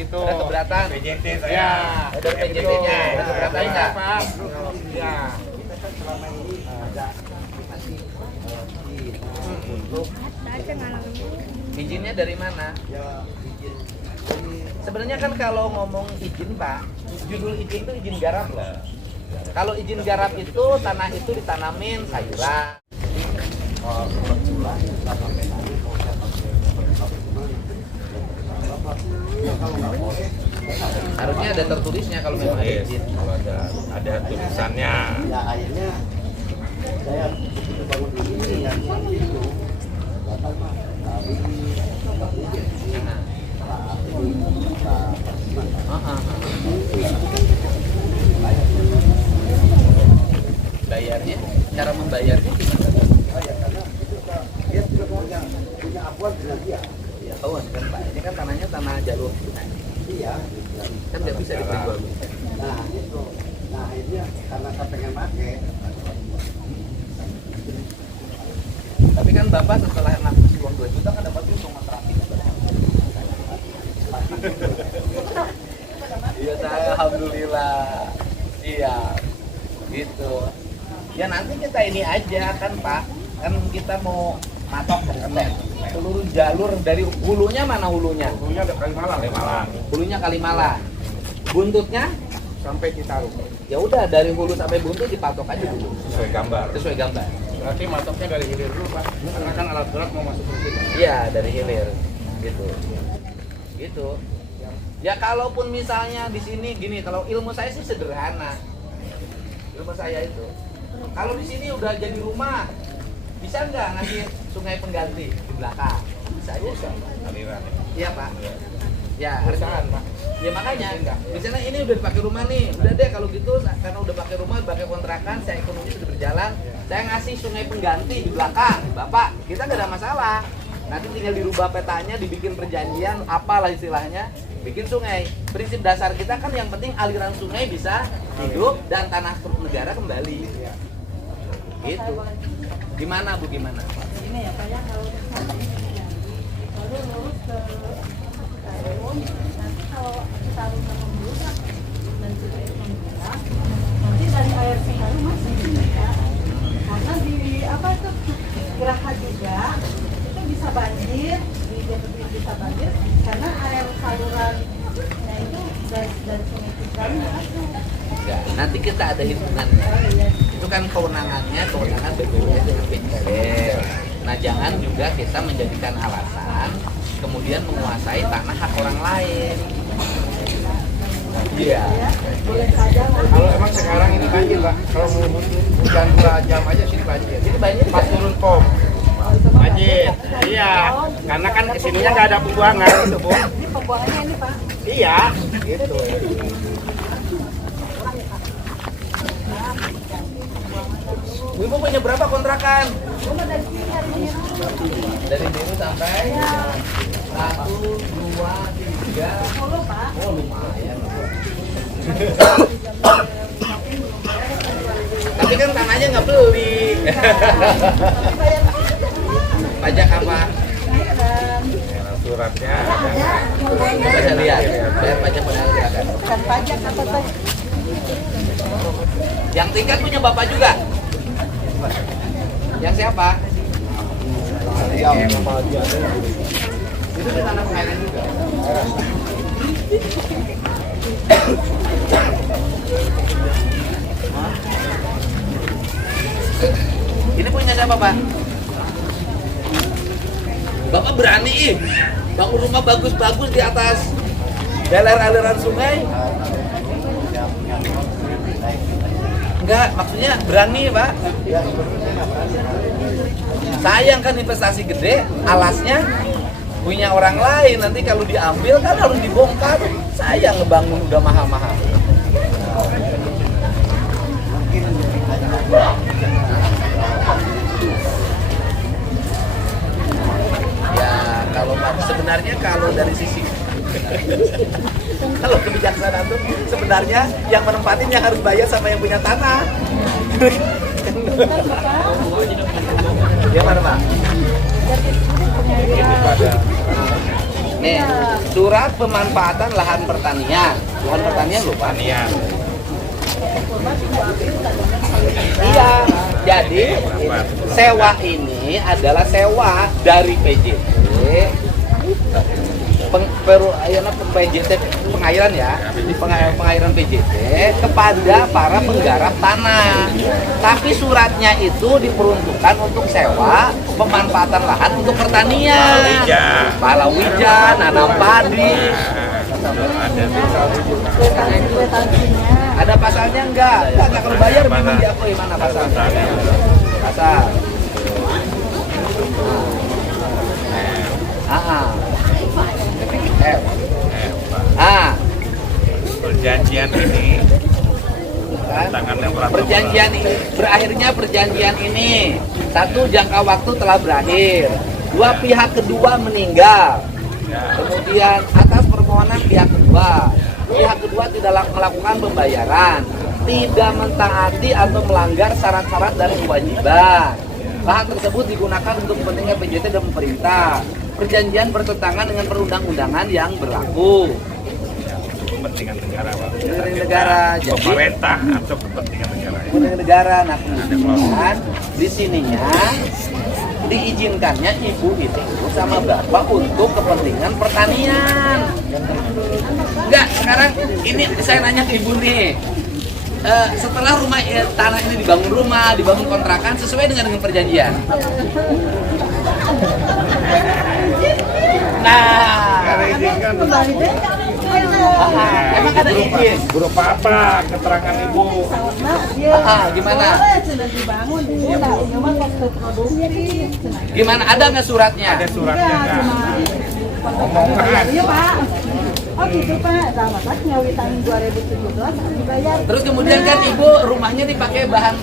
gitu. Ada keberatan? PJT Ya, saya. Ada PJT-nya, ada keberatan nggak? Pak. Ya. Izinnya dari mana? Sebenarnya kan kalau ngomong izin Pak, judul izin itu izin garap loh. Kalau izin garap itu tanah itu ditanamin sayuran. Harusnya ada tertulisnya kalau memang ada izin. Kalau ada tulisannya. Ya akhirnya saya begitu bangun ini dan itu bapak mah kami Bayarnya, cara membayarnya gimana? karena itu dia juga punya apuan dengan dia. Ya tahu kan Pak, ini kan tanahnya tanah jalur sungai. Iya. Kan nggak bisa dijual. Nah itu, nah akhirnya karena saya pengen pakai. Tapi kan Bapak setelah nabung uang 2 juta kan dapat rumah terakhir. Iya saya alhamdulillah. Iya. Gitu. Ya nanti kita ini aja kan Pak. Kan kita mau matok kan seluruh jalur dari hulunya mana hulunya? Dulunya ada Kalimalang. Hulunya Kalimalang. Buntutnya Sampai Citarum. ya udah dari hulu sampai buntut dipatok aja dulu Sesuai gambar. sesuai gambar. Berarti matoknya dari hilir dulu Pak. Karena kan alat berat mau masuk ke sini. Iya dari hilir gitu. Gitu. Ya kalaupun misalnya di sini gini, kalau ilmu saya sih sederhana. Ilmu saya itu. Kalau di sini udah jadi rumah, bisa nggak ngasih sungai pengganti di belakang? Bisa aja. Aliran. Iya Pak. Ya Perusahaan Pak. Ya makanya, misalnya ini udah dipakai rumah nih, udah deh kalau gitu karena udah pakai rumah, pakai kontrakan, saya ekonomi sudah berjalan, saya ngasih sungai pengganti di belakang, Bapak, kita nggak ada masalah. Nanti tinggal dirubah petanya, dibikin perjanjian, apalah istilahnya, bikin sungai. Prinsip dasar kita kan yang penting aliran sungai bisa hidup dan tanah negara kembali. Gitu. Gimana Bu, gimana? Ini ya Pak ya, kalau misalnya ini terjadi, lalu lurus ke Citarum, nanti kalau Citarum membludak dan juga itu membludak, nanti dari air Citarum masih bisa, karena di apa itu Geraha juga itu bisa banjir, di Jatiluhur bisa banjir, karena air salurannya itu dari Sungai Citarum masuk. Enggak. Nanti kita ada hitungannya. Itu kan kewenangan BPWS dengan PJL. Nah jangan juga kita menjadikan alasan kemudian menguasai tanah hak orang lain. Iya. Boleh saja Kalau emang sekarang ini banjir Pak. Kalau hujan 2 jam aja sini banjir. Jadi banyak Pas turun pom. Banjir. Iya. Karena kan kesininya nggak ada pembuangan gitu Bu. ini pembuangannya ini Pak. Iya. Gitu. Ibu punya berapa kontrakan? Rumah dari sini dari Biru. Dari biru sampai 1, 2, 3. 10 Pak. Oh lumayan. Tapi kan tanahnya nggak beli. Pajak apa? Suratnya Bisa lihat. Bayar pajak penghasilan. Bukan pajak apa Pak? Yang tingkat punya bapak juga. Yang siapa? Itu di tanah pengairan juga. Ini punya siapa Pak? Bapak berani bangun rumah bagus-bagus di atas daerah aliran sungai. Enggak, maksudnya berani Pak. Sayang kan investasi gede, alasnya punya orang lain, nanti kalau diambil kan harus dibongkar. Sayang ngebangun udah mahal-mahal. Ya kalau sebenarnya kalau dari sisi kalau kebijaksanaan tuh sebenarnya yang menempatin yang harus bayar sama yang punya tanah. Ya mana Pak? Nih, surat pemanfaatan lahan pertanian. Lahan pertanian lupa. Pertanian. Iya, jadi sewa ini adalah sewa dari PJT PJT pengairan ya, pengairan PJT kepada para penggarap tanah. Tapi suratnya itu diperuntukkan untuk sewa pemanfaatan lahan untuk pertanian, palawija, nanam padi. Ada pasalnya enggak? Enggak kalau bayar bingung diakui mana pasalnya? Pasal. Perjanjian ini perjanjian ini berakhirnya perjanjian ini satu, jangka waktu telah berakhir. Dua, pihak kedua meninggal. Kemudian atas permohonan pihak kedua tidak melakukan pembayaran, tidak mentaati atau melanggar syarat-syarat dan kewajiban. Lahan tersebut digunakan untuk kepentingan PJT dan pemerintah. Perjanjian bertentangan dengan perundang-undangan yang berlaku. kepentingan negara, Pak. Kepentingan negara, jadi Pemerintah atau kepentingan negara. kepentingan negara. Nah, kemudian di sininya diizinkannya ibu itu sama bapak untuk kepentingan pertanian. Enggak, sekarang ini saya nanya ke ibu nih. Setelah rumah tanah ini dibangun kontrakan sesuai dengan perjanjian. Nah, emang ada izin? Berupa apa keterangan ibu? Gimana? Gimana? Ada nggak suratnya? Ada suratnya nggak? Omongan. Iya Pak. Oh gitu Pak, dapat nyawi tahun 2017 dibayar. Terus kemudian kan ibu rumahnya dipakai bahan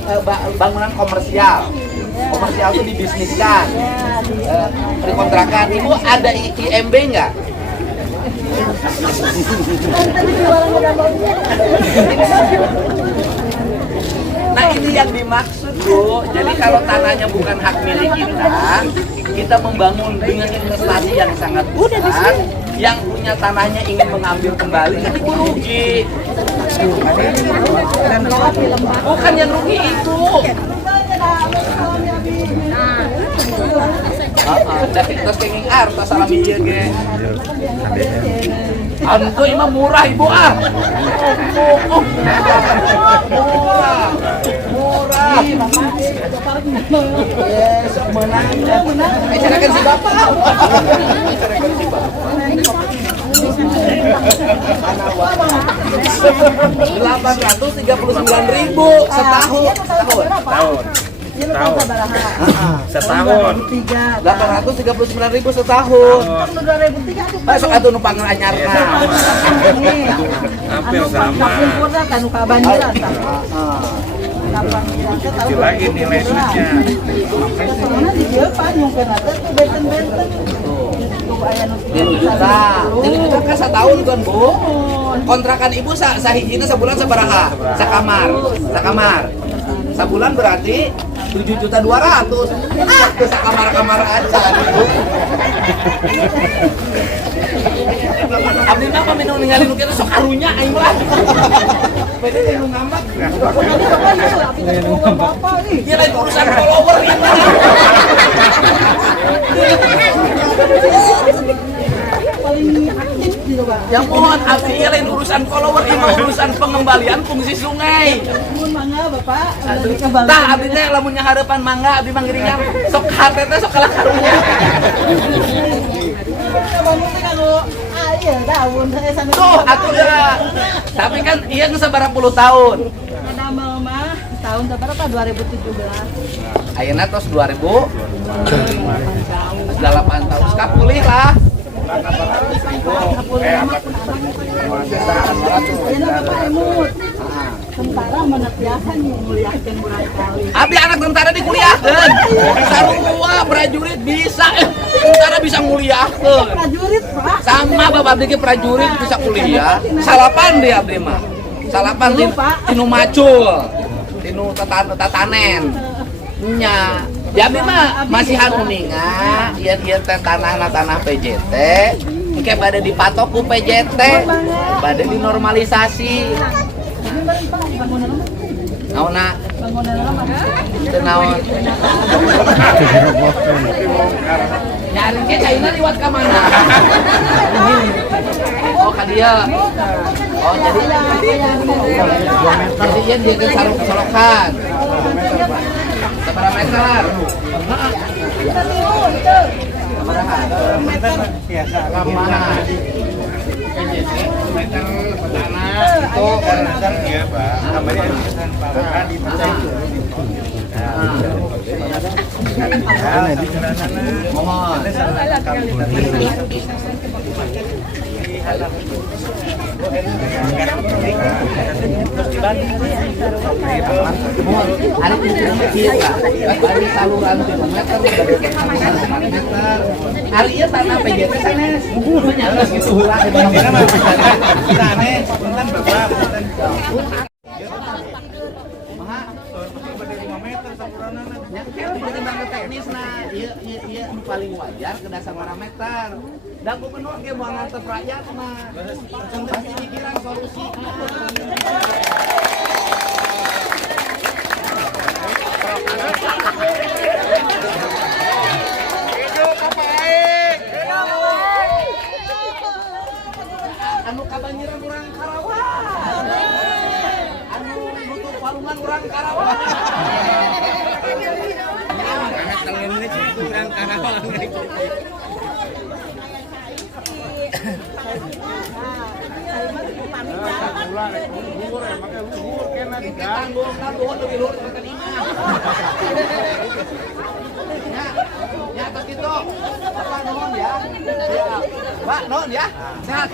bangunan komersial. Komersial itu dibisniskan, dikontrakan. Ibu ada IMB nggak? Nah ini yang dimaksud Bu. Jadi kalau tanahnya bukan hak milik kita membangun dengan investasi yang sangat besar, yang punya tanahnya ingin mengambil kembali, kan ibu rugi. Bukan yang rugi itu. Terus kenging tas salam iya ge. Anto imah murah ibu ah. Murah. Yes, menang. Carakan si bapak. Carakan si bapak. 839.000 setahun. Setahun. 839.000 setahun. Masuk atuh nu panggil anyarna. Hampir sama. Kecil lagi nilai duitnya. Ini kita kan setahun kan Bu. Kontrakan ibu sahijina sebulan sabaraha? Sakamar. Sebulan berarti 7.200.000. Sakamar aja. Abdi mah minum ninggalin kita sok karunya aing mah. Beda yang ngambak. Dia lain urusan follower ini. Yang mohon abdi ya lain urusan follower, ini urusan pengembalian fungsi sungai. Bapak, Tah abdi teh lamunnya harapan mangga abdi manggiringan sok hate teh sok kalah karunya. Tuh atuh ya. Tapi kan iya geus sabaraha puluh tahun. Damel mah tahun berapa? 2017. Ayeuna tos 2008 tahun. Kapulih lah. Tentara menetiakan muliakan berkali. Abdi anak tentara dikuliahkeun. Sarua prajurit bisa. Tentara bisa nguliahkeun. Prajurit Pak. Sama bapak abdi ge prajurit bisa kuliah. Salapan deh abdi mah. Salapan tinu macul. Tinu tatanen. Nya. Ya abdi mah masihan uninga, ieu teh tanah PJT. engke bade dipatok ku PJT, bade dinormalisasi. Ini bangunan apa? Naona Bangunan apa? teu naon. Nyari ke caina liwat ka mana? Oh ka dia. Oh jadi ieu dia ke solokan. Sabaraha meter? Sabaraha? meter tanah Itu kadang ya Pak, namanya pesan Pak Tadi Mohon. Hari ini kecil, hari saluran 5 meter, meter. Hari ini tanah PJT sanes, menyalas gitu ulah. aneh, punten Bapak, punten. Iya paling wajar ke dasar parameter. Dan gubernur ge mau nganter rakyat mah. Pasti pikiran solusi. Anu kabanjiran urang Karawang. Anu nutup palungan urang Karawang. Tanggung lebih luhur ke imah. Ya, tak gitu. Apa nuhun ya? Ya. Pak, nuhun ya. Sehat.